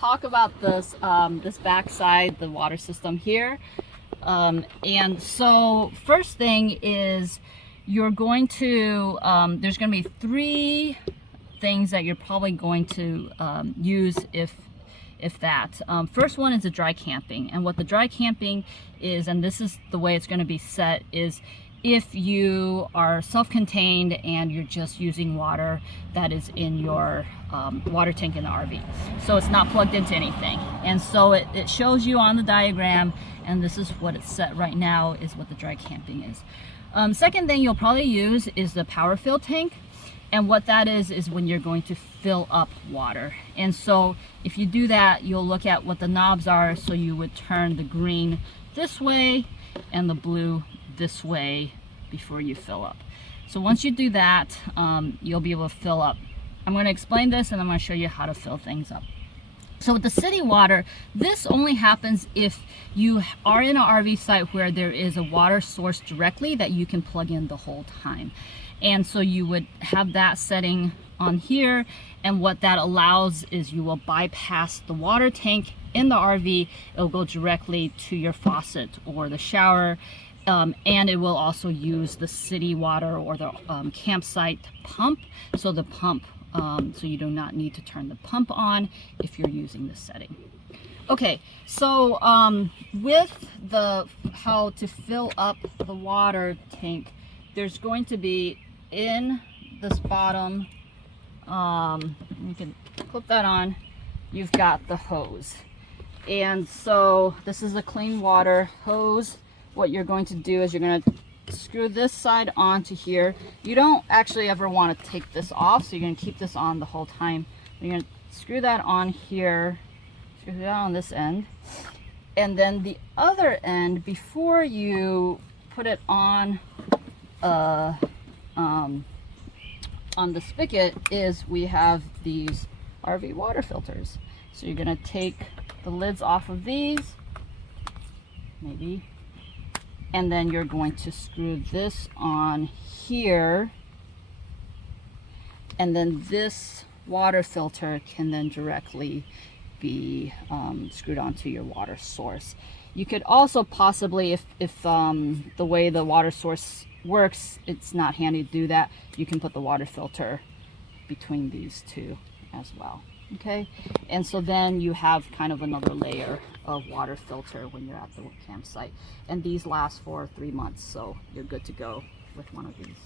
talk about this this backside, the water system here. And so first thing is you're going to, there's going to be three things that you're probably going to use if that. First one is the dry camping. And what the dry camping is, and this is the way it's going to be set, is if you are self-contained and you're just using water that is in your water tank in the RV. So it's not plugged into anything. And so it shows you on the diagram, and this is what it's set right now, is what the dry camping is. Second thing you'll probably use is the power fill tank. And what that is when you're going to fill up water. And so if you do that, you'll look at what the knobs are. So you would turn the green this way and the blue this way before you fill up. So once you do that, you'll be able to fill up. I'm going to explain this and I'm going to show you how to fill things up. So with the city water, this only happens if you are in an RV site where there is a water source directly that you can plug in the whole time. And so you would have that setting on here, and what that allows is you will bypass the water tank in the RV. It'll go directly to your faucet or the shower, and it will also use the city water or the campsite pump. So the pump, so you do not need to turn the pump on if you're using this setting. Okay, so with the how to fill up the water tank, there's going to be in this bottom, you can clip that on, you've got the hose. And so this is a clean water hose. What you're going to do is you're going to screw this side onto here. You don't actually ever want to take this off, so you're going to keep this on the whole time. You're going to screw that on here, screw that on this end, and then the other end, before you put it on the spigot, is we have these RV water filters. So you're going to take the lids off of these, maybe, and then you're going to screw this on here, and then this water filter can then directly be screwed onto your water source. You could also possibly, if the way the water source works, it's not handy to do that, you can put the water filter between these two as well. Okay, and so then you have kind of another layer of water filter when you're at the campsite, and these last for 3 months, so you're good to go with one of these.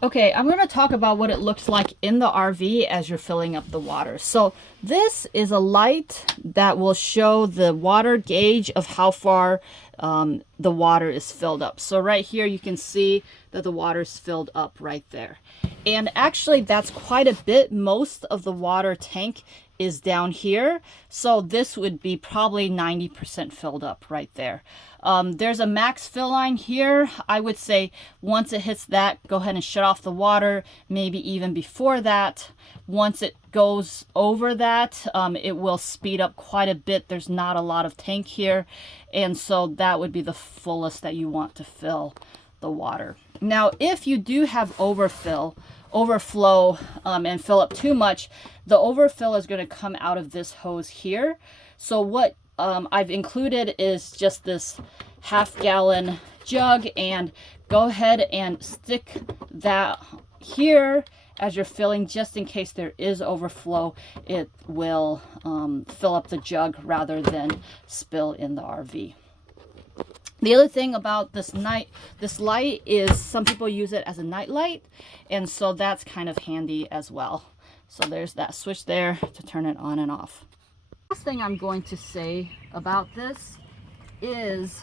Okay, I'm going to talk about what it looks like in the RV as you're filling up the water. So this is a light that will show the water gauge of how far the water is filled up. So right here you can see that the water is filled up right there. And actually that's quite a bit. Most of the water tank is down here. So this would be probably 90% filled up right there. There's a max fill line here. I would say once it hits that, go ahead and shut off the water, maybe even before that. Once it goes over that, it will speed up quite a bit. There's not a lot of tank here, and so that would be the fullest that you want to fill the water. Now, if you do have overflow, and fill up too much, the overfill is going to come out of this hose here. So what I've included is just this half-gallon jug, and go ahead and stick that here as you're filling, just in case there is overflow. It will fill up the jug rather than spill in the RV. The other thing about this light is some people use it as a night light, and so that's kind of handy as well. So there's that switch there to turn it on and off. Last thing I'm going to say about this is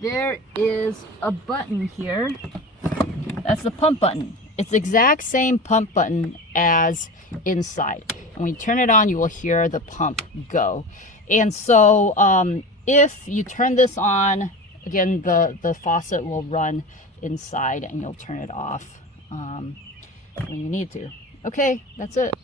there is a button here. That's the pump button. It's the exact same pump button as inside. And when you turn it on, you will hear the pump go. And so if you turn this on, again, the faucet will run inside, and you'll turn it off when you need to. Okay, that's it.